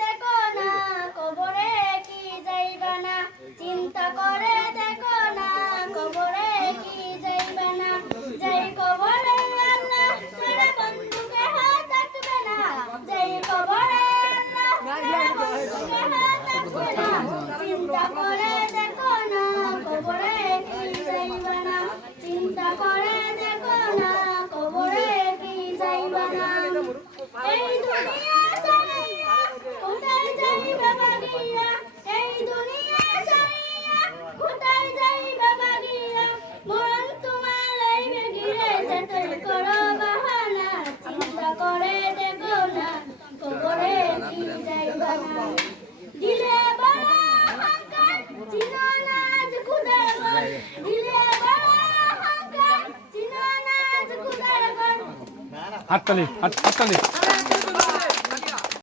দেখো না কবরে কি যাইবা না, চিন্তা করে দেখো না কবরে কি যাইবা না, যাই কবরে আল্লাহ ছাড়া বন্ধুকে হাত থাকবে না, যাই কবরে আল্লাহ ছাড়া বন্ধুকে হাত থাকবে না, চিন্তা করে দেখো না কবরে কি যাইবা না, চিন্তা করে দেখো না কবরে কি যাইবা না। এই দুনিয়া ছাড়িয়া কোথায় যাইবা ভাগিয়া, এই দুনিয়া ছাড়িয়া কোথায় যাইবা ভাগিয়া, মরণ তোমার লাইবে ঘিরে যতই করো বাহানা, চিন্তা করে দেখো না কবরে কি যাইবা না। দিলে বড় অহংকার চিনো না আজ খুদার ঘর, দিলে বড় অহংকার চিনো না আজ খুদার ঘর। হাততালি।